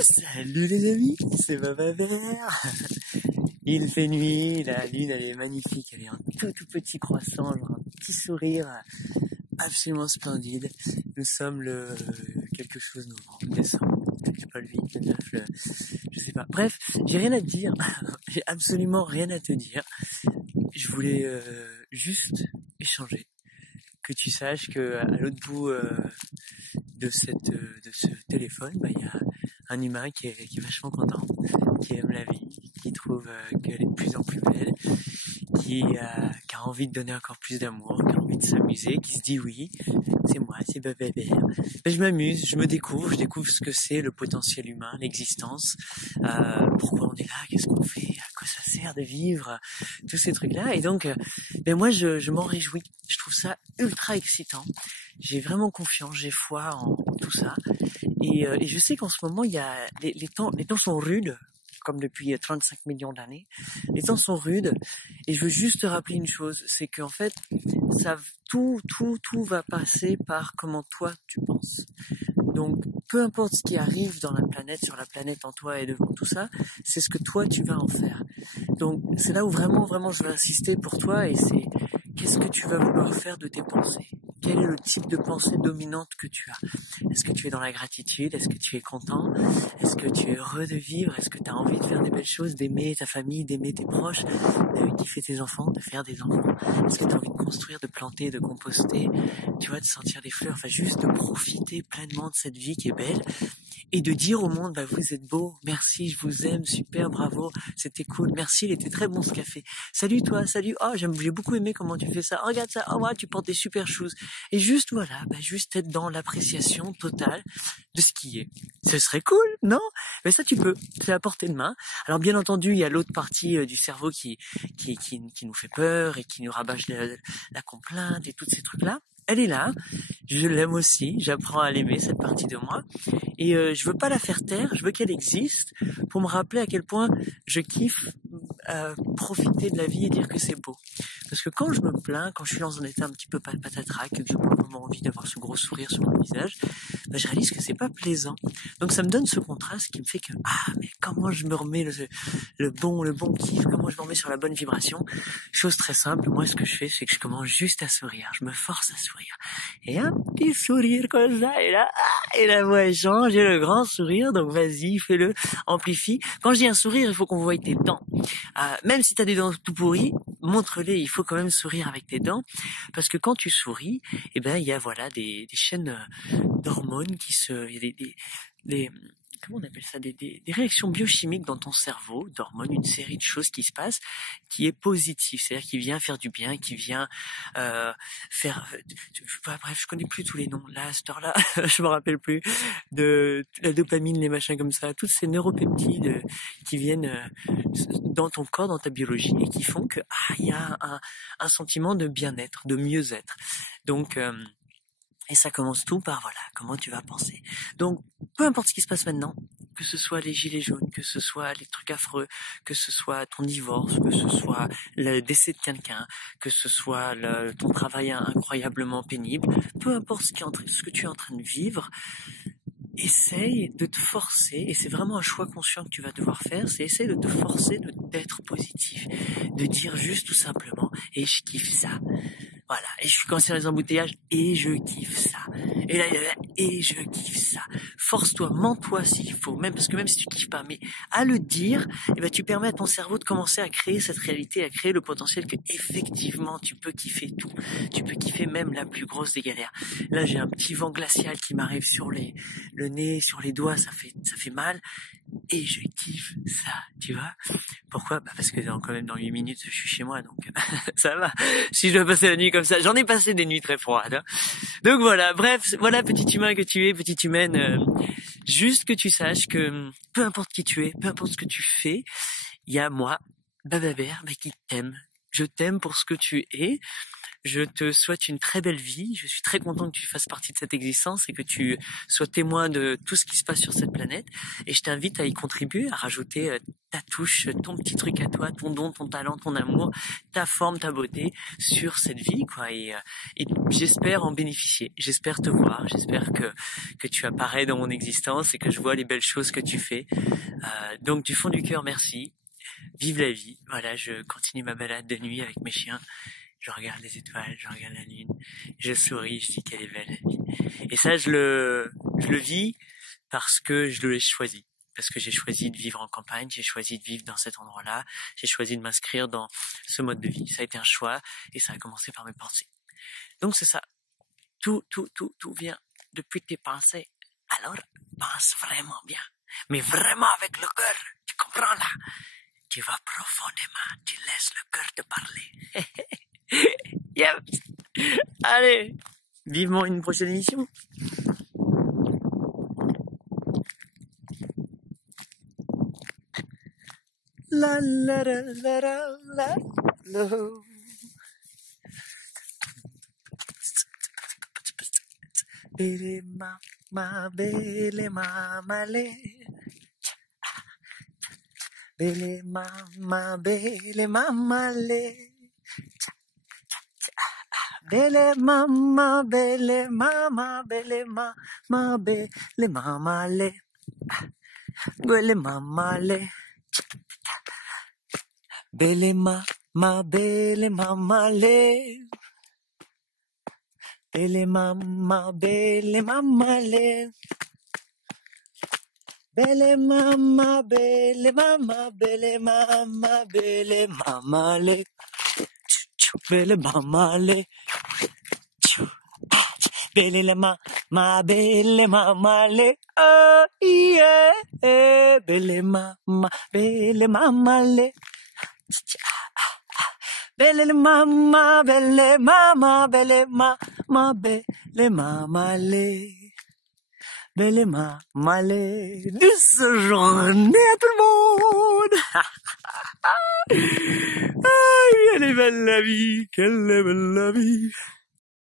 Salut les amis, c'est Baba Vert. Il fait nuit, la lune elle est magnifique, elle est en tout petit croissant, genre un petit sourire absolument splendide. Nous sommes le quelque chose novembre, décembre, je sais pas le 8, le 9, je sais pas. Bref, j'ai rien à te dire, j'ai absolument rien à te dire. Je voulais juste échanger, que tu saches que à l'autre bout de ce téléphone, il y a un humain qui est vachement content, qui aime la vie, qui trouve qu'elle est de plus en plus belle, qui a envie de donner encore plus d'amour, qui a envie de s'amuser, qui se dit oui, c'est moi, c'est Baba Vert. Je m'amuse, je découvre ce que c'est le potentiel humain, l'existence, pourquoi on est là, qu'est-ce qu'on fait, à quoi ça sert de vivre, tous ces trucs-là. Et donc, moi je m'en réjouis, je trouve ça ultra excitant. J'ai vraiment confiance, j'ai foi en tout ça. Et je sais qu'en ce moment, il y a les temps sont rudes, comme depuis 35 millions d'années. Les temps sont rudes, et je veux juste te rappeler une chose, c'est qu'en fait, tout va passer par comment toi tu penses. Donc, peu importe ce qui arrive dans la planète, sur la planète, en toi et devant tout ça, c'est ce que toi tu vas en faire. Donc, c'est là où vraiment je veux insister pour toi, et c'est qu'est-ce que tu vas vouloir faire de tes pensées? Quel est le type de pensée dominante que tu as? Est-ce que tu es dans la gratitude? Est-ce que tu es content? Est-ce que tu es heureux de vivre? Est-ce que tu as envie de faire des belles choses, d'aimer ta famille, d'aimer tes proches, de kiffer tes enfants, de faire des enfants? Est-ce que tu as envie de construire, de planter, de composter, tu vois, de sentir des fleurs, enfin juste de profiter pleinement de cette vie qui est belle? Et de dire au monde, vous êtes beau, merci, je vous aime, super, bravo, c'était cool, merci, il était très bon ce café. Salut toi, salut, oh j'ai beaucoup aimé comment tu fais ça, oh, regarde ça, oh ouais, tu portes des super choses. Et juste voilà, juste être dans l'appréciation totale de ce qui est. Ce serait cool, non? Mais ça tu peux, c'est à portée de main. Alors bien entendu, il y a l'autre partie du cerveau qui nous fait peur et qui nous rabâche la complainte et tous ces trucs-là. Elle est là, je l'aime aussi, j'apprends à l'aimer, cette partie de moi, et je veux pas la faire taire, je veux qu'elle existe pour me rappeler à quel point je kiffe profiter de la vie et dire que c'est beau. Parce que quand je me plains, quand je suis dans un état un petit peu patatrac, que j'ai pas vraiment envie d'avoir ce gros sourire sur mon visage, je réalise que c'est pas plaisant. Donc ça me donne ce contraste qui me fait que mais comment je me remets le bon kiff, comment je me remets sur la bonne vibration. Chose très simple, moi ce que je fais, c'est que je commence juste à sourire, je me force à sourire. Et un petit sourire comme ça, et la voix change, j'ai le grand sourire, donc vas-y, fais-le, amplifie. Quand je dis un sourire, il faut qu'on voie tes dents. Même si t'as des dents tout pourries, montre-les, il faut quand même sourire avec tes dents, parce que quand tu souris, il y a des chaînes d'hormones il y a des comment on appelle ça, des réactions biochimiques dans ton cerveau, d'hormones, une série de choses qui se passent, qui est positive, c'est-à-dire qui vient faire du bien, qui vient faire, bref, je connais plus tous les noms, là, à cette heure-là, je me rappelle plus, de la dopamine, les machins comme ça, toutes ces neuropeptides qui viennent dans ton corps, dans ta biologie, et qui font que, il y a un sentiment de bien-être, de mieux-être. Donc, et ça commence tout par comment tu vas penser. Donc, peu importe ce qui se passe maintenant, que ce soit les gilets jaunes, que ce soit les trucs affreux, que ce soit ton divorce, que ce soit le décès de quelqu'un, que ce soit ton travail incroyablement pénible, peu importe ce que tu es en train de vivre, essaye de te forcer, et c'est vraiment un choix conscient que tu vas devoir faire, c'est essayer de te forcer d'être positif, de dire juste tout simplement, et je kiffe ça. Voilà, et je suis coincé dans les embouteillages, et je kiffe ça. Et là, et je kiffe ça. Force-toi, mens-toi s'il faut, parce que même si tu kiffes pas, mais à le dire, tu permets à ton cerveau de commencer à créer cette réalité, à créer le potentiel que effectivement tu peux kiffer tout. Tu peux kiffer même la plus grosse des galères. Là, j'ai un petit vent glacial qui m'arrive sur le nez, sur les doigts, ça fait mal. Et je kiffe ça, tu vois. Pourquoi? Parce que quand même dans 8 minutes, je suis chez moi, donc ça va. Si je dois passer la nuit comme ça, j'en ai passé des nuits très froides. Donc voilà, bref, voilà petit humain que tu es, petite humaine. Juste que tu saches que peu importe qui tu es, peu importe ce que tu fais, il y a moi, Baba Vert, qui t'aime Je t'aime pour ce que tu es. Je te souhaite une très belle vie. Je suis très content que tu fasses partie de cette existence et que tu sois témoin de tout ce qui se passe sur cette planète. Et je t'invite à y contribuer, à rajouter ta touche, ton petit truc à toi, ton don, ton talent, ton amour, ta forme, ta beauté sur cette vie, quoi. Et j'espère en bénéficier. J'espère te voir. J'espère que tu apparais dans mon existence et que je vois les belles choses que tu fais. Donc du fond du cœur, merci. Vive la vie. Voilà, je continue ma balade de nuit avec mes chiens. Je regarde les étoiles, je regarde la lune, je souris, je dis qu'elle est belle la vie. Et ça, je le vis parce que je l'ai choisi. Parce que j'ai choisi de vivre en campagne, j'ai choisi de vivre dans cet endroit-là, j'ai choisi de m'inscrire dans ce mode de vie. Ça a été un choix et ça a commencé par mes pensées. Donc c'est ça. Tout vient depuis tes pensées. Alors, pense vraiment bien. Mais vraiment avec le cœur. Tu comprends là? Tu vas profondément, tu laisses le cœur te parler. Yep. Allez, vivement une prochaine émission. La la la la la la. Bele mama, bele mama le. Bele mama, bele mama le. Bele mama, bele mama, bele mama, bele mama le. Bele mama le. Bele mama, bele mama le. Bele mama, bele mama le. Bele mama, bele mama, bele mama, bele mama le. Bele mama le. Bele la mama, bele mama le. Oh yeah. Bele mama le. Bele mama, bele mama, bele mama, bele mama le. Belle mama le. Douce journée à tout le monde. Aïe, elle est belle la vie, quelle est belle la vie.